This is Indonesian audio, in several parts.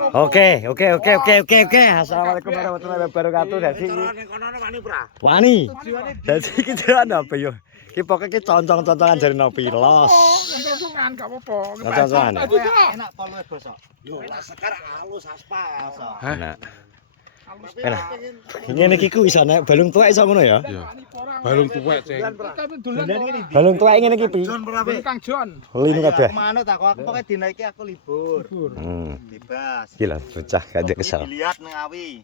Oke. Assalamualaikum warahmatullahi wabarakatuh. Dadi wani. Dadi iki jalan apa yo? Ki pokoke ki concong-concongan jare nopi los. Concongan gak apa-apa. Concongan. Enak poluwe bosok. Yo enak sekar halus aspal. Enak. Enak. Ngene iki ku iso nek balung tuwek iso ngono ya? Iya. Balung tuwek sing. Balung tuwek ngene iki pi. Kang Jon. Linu kabeh. Manut aku pokoke dina iki aku libur. Bebas. Gila bocah gandek kesel. Lihat nang awi.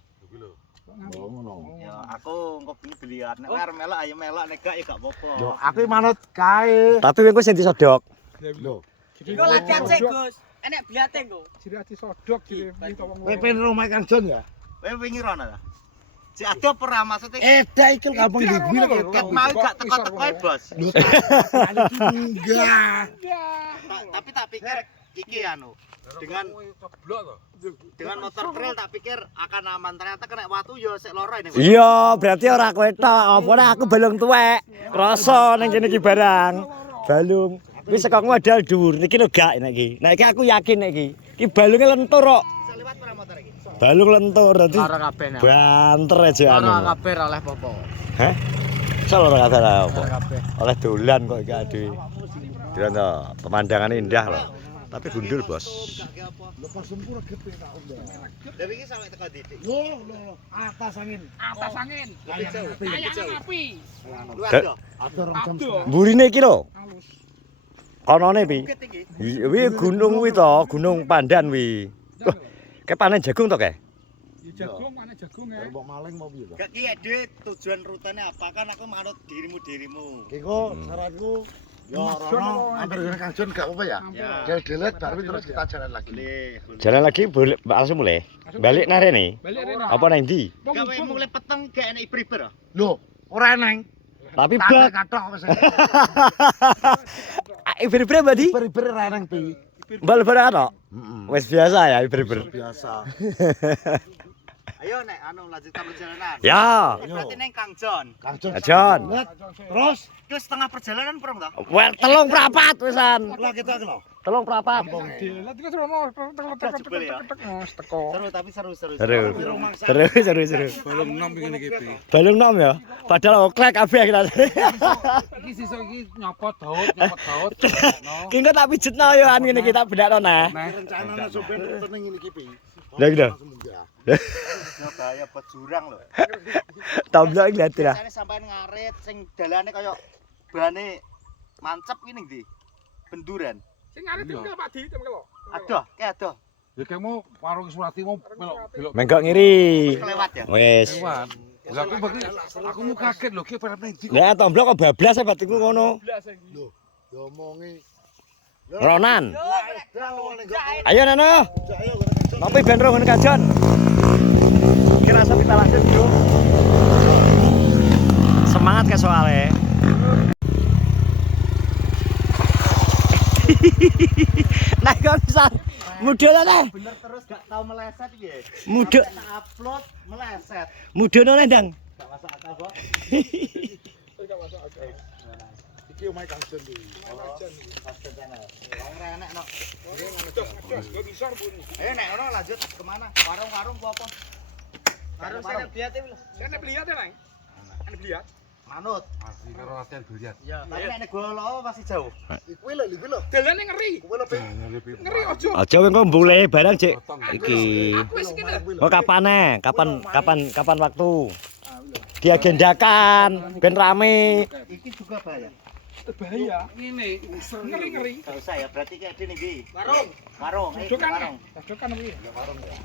Ya aku engko bengi dilihat nek arep melok ayo melok nek gak ya gak apa-apa. Yo aku manut kae. Tapi kowe sing disodok. Lho. Iku latihan sik, Gus. Enek bliate engko. Ciri sodok ciri wong. Kowe pengen rumah Kang Jon ya? Kowe wingi rono ta? Si ada ora maksudnya Eda iki gampang dibilang ya. ket mau gak teko-teko bos. Enggak. Tapi tak pikir iki anu dengan motor trail tak pikir akan aman, ternyata kena watu yo sik loro ini. Iya, berarti ora kowe tok. Apa nek aku balung tuwek. Krasa ning kene iki barang. Balung. Wis saka modal dhuwur. Niki lho gak nek iki. Nek iki aku yakin nek iki. Iki balunge lentur kok. Bisa lewat para motor iki. Balung lentur dadi Lara kabeh nek. banter aja anu. Lara kabeh ora oleh apa-apa. Hah? Salah ora kata apa. Lara kabeh. Oleh dolan kok iki dhewe. Kira pemandangan indah loh. Tapi gundul, Bos. Lepas sempurna gede tak udah. Lah iki sampe teko titik. Loh, atas angin. Atas angin. Kayangan api. Lu ada. Ada orang jam Burine iki lho. Halus. Konone pi. Bukit iki. Wi gunung wi to, Gunung Pandan wi. Wah, kayak panen jagung to, kayak? Jagung mana jagung ya? Mau maling mau piye, Pak? Gak ki ide tujuan rutenya apa kan aku manut dirimu. Kiko saranku yo rono antar dengan Kang Jon gak apa-apa ya? Ya. Del-delet baru terus kita jalan lagi. Boleh. Jalan lagi boleh langsung mulai. Balik nare nih. Balik Rena. Apa nang ndi? Gawe mulai peteng gak enak iber-iber. Loh, ora eneng. Tapi Tak blok. katok wis. Iber-iber berarti Iber-iber ora eneng pi. bal-bal tok. Heeh. Wis biasa ya iber-iber. Biasa. Ayo nek anu lanjutkan perjalanan. Ya. Berarti neng Kang Jon. Kang Jon. Jon. Terus Itu setengah perjalanan perang ta? Wel telung prapat wisan. lah kita kenal. Telung prapat. Lah iki serono teko. Seru tapi seru. Seru. Balung nom ngene iki. Balung nom ya. Padahal oklek kabeh kita. Iki sisuk iki nyopot daud. Ki engko tak pijetno yo an ngene iki tak bedakno nah. Rencananya soben rutene ngene iki pi. Lah gitu. Ya bahaya buat jurang lho. Tomblok iki lihat ya. Biasane sampean ngarit sing dalane kaya bane mancep ki ning ndi? Benduran. Sing arep iki Pak Di tem kelo. Adoh, adoh. Ya kamu warung Suratimu melok belok. Menggok ngiri. Kelewat ya. Wis. Lewat. Lah aku bagi aku mau kaget lho ki parep nang ndi. Lah tomblok kok bablas hebat iku ngono. Loh, diomongi. Ronan. Ayo Nano. Ngopi ben ro ngono Kang Jon. Kira asap kita lanjut, Bro. Semangat ke soalnya. Nah, kok bisa mudho ta teh? Bener terus gak tau meleset iki. Mudho. Tak upload meleset. Mudhono Ndang. Gak masuk akal kok. Iki omahe Kang Jon iki. Wong renek no. Ayo nek ono lanjut kemana? Warung-warung apa? Warung saya biat iki lho. Nek bliat ya, Nang. Nek bliat. Manut. Asli karo latihan biliar. Ya, tapi nek golo masih jauh. Kuwi lho, iki lho. Dalane ngeri. Kuwi lho, Pi. Ngeri ojo. Aja engko mbule barang, Cik. Iki. Aku wis kene. Oh kapan kapan waktu? Diagendakan ben rame. Iki juga bahaya. Bahaya. Ngene. Ngeri. Gak usah ya, berarti kayak gini di Warung. warung. Ayo Jodokan. warung. Jodokan kuwi.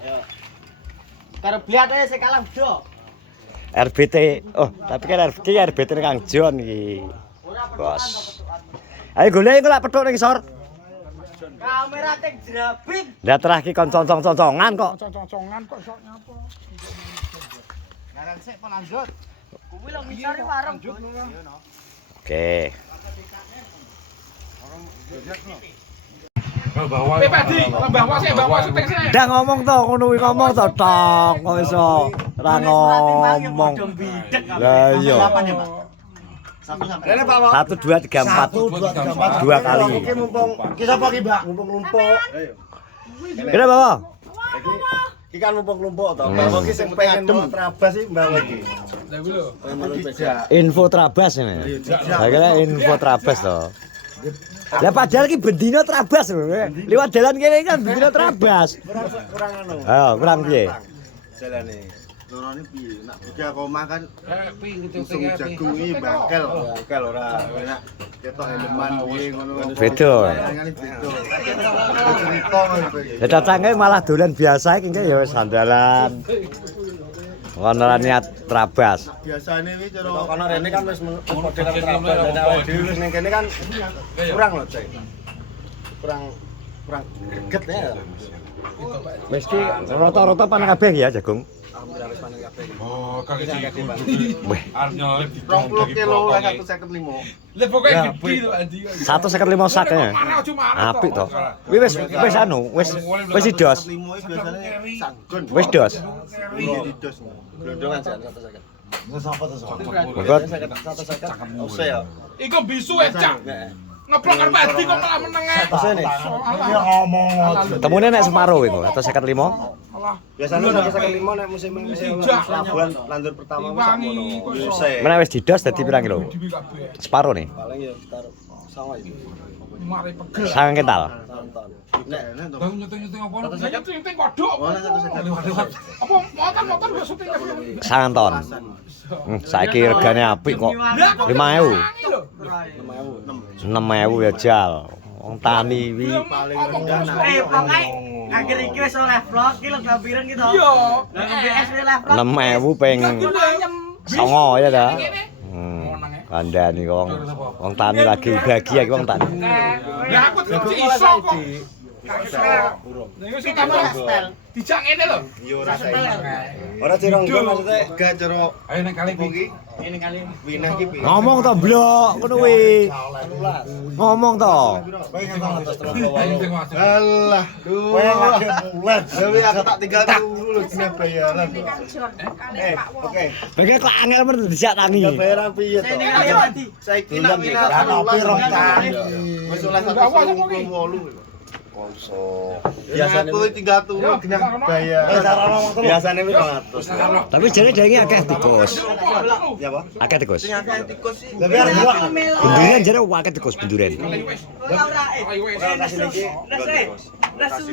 Ayo. Karo biat ae sing kalah do. RBT. Oh, tapi kan RBT Kang Jon iki. Bos. Ayo golek engko lak petuk ning sor. Kamera tek jerabik. Lah terah ki kon concong-concongan kok. Concong-congongan kok iso nyapa. Ngaran sik pon lanjut. Kuwi lho ngisore warung, Gus. Yo no. Oke. Bawa. Pak Di, bawa syuting sik. Ndak ngomong to ngono kuwi ngomong to tok kok iso ora ngomong. Lah iya. Kapan ya, Pak? Satu sampai. Rene Pak. 1 2 3 4. 2 kali. Oke mumpung ki sapa ki, Mbak? Mumpung numpuk. Kira bawa. Iki kan mumpung-lumpuk to. Mbak iki sing pengen mau trabas iki Mbak iki. Lah kuwi lho. Info Trabas ini. Saya kira info Trabas toh. Lah padahal ki bendino Trabas lho. Liwat dalan kene kan bendino Trabas. Kurang anu. Ayo, kurang piye? Jalane. Lorone piye? Nak buka koma kan Ping langsung jagung iki bangkel. Bangkel ora enak. Ketok eleman piye ngono. Beda. Cerita ngono. Ya datange malah dolan biasa iki ya wis sandalan. Ono niat Trabas. Biasane iki cara kono rene kan wis model trabas dan awake dhewe wis ning kene kan kurang lho, Cek. Kurang greget ya. Wis ki rata-rata panen kabeh ya jagung. Alhamdulillah wis panen kabeh. Oh, kaki sing Weh, arnya 20 kilo 155. Lah pokoke gede to Andi. 155 sak ya. Apik to. Wis wis idos. 155 iki biasane sanggon. Wis dos. Iki dos. Glondongan jan 150. Wis apa to, Sob? Monggo 150. Ose ya. Iku bisu Cak. Ngeplok karo Andi kok malah meneng ae. Pesene. Soalnya ngomong. Temune nek separo iku 155. alah Biasane 155 nek musim labuan landur pertama wis wangi kok iso. Ose. Mana wis didos dadi pirang kilo? Dhewe kabeh. Separo nih. Paling ya sekitar 9 iki. Mari pegel. 9 kental. Tonton. Nek Bang nyuting-nyuting apa? Nyuting kodok. Mana 150. Apa motor wis syuting kabeh. 9 ton. Saiki regane apik kok. 5.000. 5.000. 6.000 ya jal. Wong tani iki Paling rendah nak. Pokoke akhir iki wis oleh vlog iki lho gambiran gitu. Iya. Lah BS wis oleh vlog. 6.000 ping Ayam. 9 ya ta. Kandhani wong tani lagi bahagia iki wong tani. Ya aku iso kok. Wis kita dijak ngene lho. Yo ora ora cironggo maksudnya gak cara ayo nek kali iki. Ini kali Winah iki piye? Ngomong to blok ngono kuwi. Ngomong to. Alah, kowe lagi mulet. Dewe aku tak tinggal dulu lho dina bayaran. Oke. Bagi kok angel men dijak tangi. Tinggal bayaran piye to? Ini kali Andi. Saiki nak winah tapi rong tani. Wis oleh 128. Biasane kuwi tinggal turu genah bayar. Biasane wis 200. Tapi jane dhewe akeh tikus. Ya apa? Akeh tikus. Tikus sih. Tapi arep gua. Benduren jane akeh tikus benduren.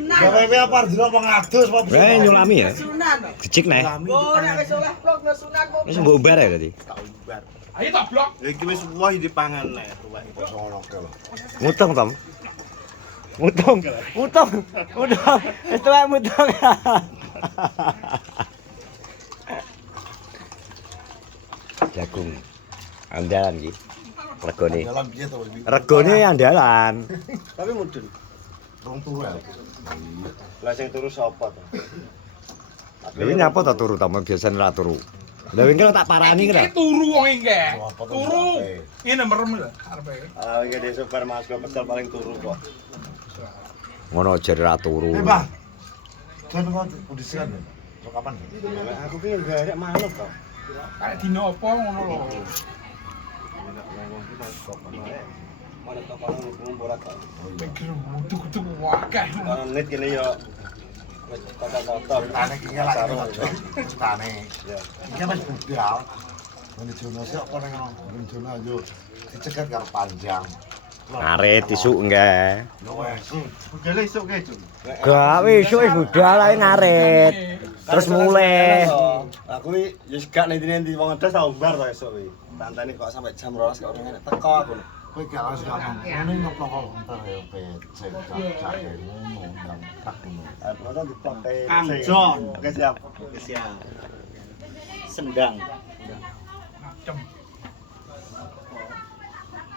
Gawe apa dina pengadus apa? Weh nyulami ya. Sunan. Dicik neh. Oh, nek wis oleh vlog no sunan kok. Wis mbok umbar ya tadi. Ayo tak blok. Iki wis wah dipangan nek tuwek kosong lho. Mutung Tom. Mutung. Itu ae mutung. Jagung. Andalan iki. Regone. Dalam piye to? Regone andalan. Tapi mudun. Rong turu ya. Lah sing turu sapa to? Lha nyapa to turu to biasane ora turu. Lha wingi tak parani kira. Iki turu wong iki. Turu. Ngene merem lho arepe. Ah, iki di super Mas kok pecel paling turu kok. Ngono jare ora turu. Mbah. Kan kok kondisikan. Kok kapan? Aku ki gak arek manuk to. Kayak dino apa ngono lho. Mana to kalau ngomborat to. Pikir kudu wakeh. Menit kene yo wis kotor-kotor. Tane ki lagi tane. Ya. Iki wis budal. Ngene jono sik apa ning jono yo dicegat karo panjang. Arit isuk enggak. Wes. Budale isuk ke, Jun. Gawe isuk wis budal ae ngarit. Terus mulai. Aku iki yo gak nendi-nendi wong ngedes tau umbar to esuk iki. Tantane kok sampai jam 12 kok ngene teko aku. Kowe gak harus ngomong. Ngene ngeplok kok entar yo PC cak ngomong ndang tak ngono. Apa diplok Amjon. Oke siap. Oke siap. Sendang.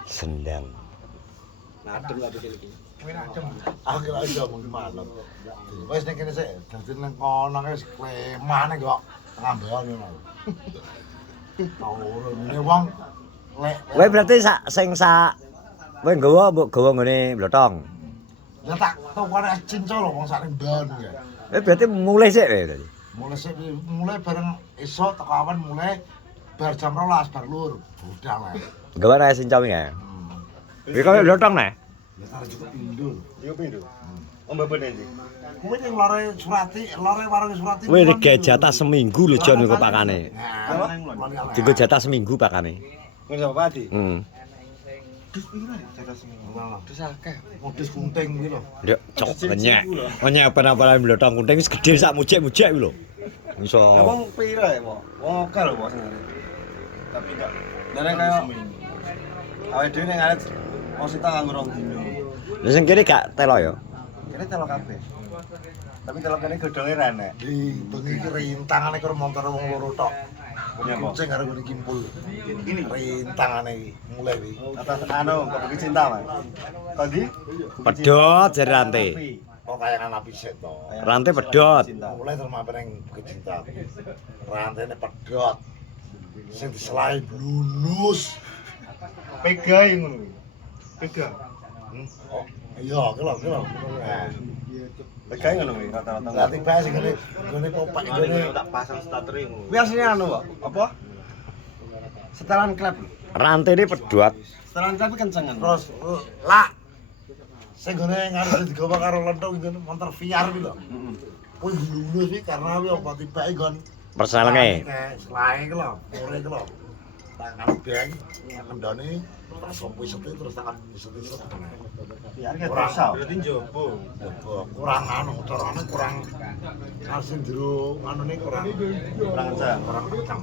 Sendang. Nadem lah iki iki. Kowe adem. Aku kira aja mung malam. Wes nek kene sik dadi nang kono wis klemane kok ngambeon ngono. Tau ngene wong lek Kowe berarti sing kowe nggawa mbok gawa ngene blotong. ya tak tukane cinca lho wong sak mbon ya. Berarti mulai sik tadi. Mulai bareng esuk teko awan mulai bar jam 12 bar lur budal lah. Gawa rae sincau ya. Iki kok blotong nih. Ya tak cukup pindul. Yo pindul. Om Babon endi? Kuwi ning lore Surati, lore warung Surati. Kowe iki jatah seminggu lho Jon iku pakane. Nah, Dienggo jatah seminggu pakane. Wis apa Padi? dus pira ya jatah seminggu? Dus akeh. Modus kunting kuwi lho. Nduk cok nyek. Nyek apa-apa mlotong kunting wis gedhe sak mujek-mujek kuwi lho. Iso. Lah wong pira ya, Pak? Wong oke lho, Pak senengane. Tapi enggak. Dene kaya awake dhewe ning arep posita nganggo rong dino. Lha sing kene gak telo ya. Kene telo kabeh. Tapi kalau kene godhonge renek. Di bengi iki rintangane karo montore wong loro tok. Iya, Pak. Kucing karo ngene kimpul. Ini rintangane iki mulai iki. Atas kok bagi cinta, Mas. Kok di? Pedot jare rantai. Kok kayangan api sik to. Rantai pedot. Mulai terus mampir ning Bukit Cinta. Rantene pedot. Sing diselai blulus. Pegai ngono. Pega. Oh, iya, kelok. Pegai ngono kuwi rata-rata. Lah tiba sing ngene popek ngene. tak pasang startering. Kuwi asline anu, Pak. Apa? Setelan klep. Rantai ini pedot. Setelan klep kenceng kan. Terus lak sing ngene ngarep digawa karo lenthong ngene montor VR kuwi lho. Kuwi blulus iki karena kuwi apa tibake nggon Persalenge. selae iki lho, ore iki lho. Tangan beng ngendone terus sampai setir terus tangan setir. Biar ke terasa. Berarti njobo. Kurang anu, carane kurang asin jero anune kurang kencang. kurang kencang.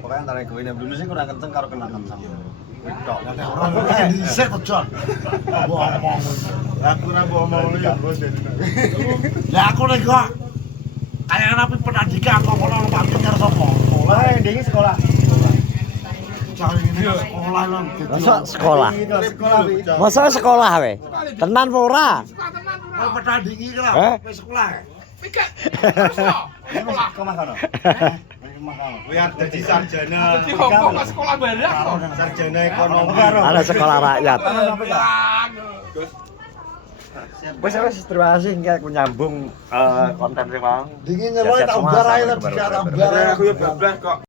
Pokoknya antara gue ini dulu sih kurang kenceng karo kena kenceng. Wedok. Nek orang kok dhisik to, Jon. Ngomong. Aku ora mbok omong lu ya, Bos. Lah aku nek kok kayak api pendidikan kok ono pamit karo sapa? Mulai ndingi sekolah. Jangan ini sekolah lan. Masa sekolah? Sekolah wi. Masa sekolah we? Tenan apa ora? Kok petandingi iki lho, Eh? wis sekolah. Pikir. Terus kok. Sekolah. Kemah kono. Kuwi dadi sarjana. Di Hongkong ke sekolah bareng. Sarjana ekonomi. Ada sekolah rakyat. Ya. Wes terima kasih engke aku nyambung konten sing mau. Dingin nyeloy tak ubar ae lah, tak ubar ae. Aku yo bablas kok.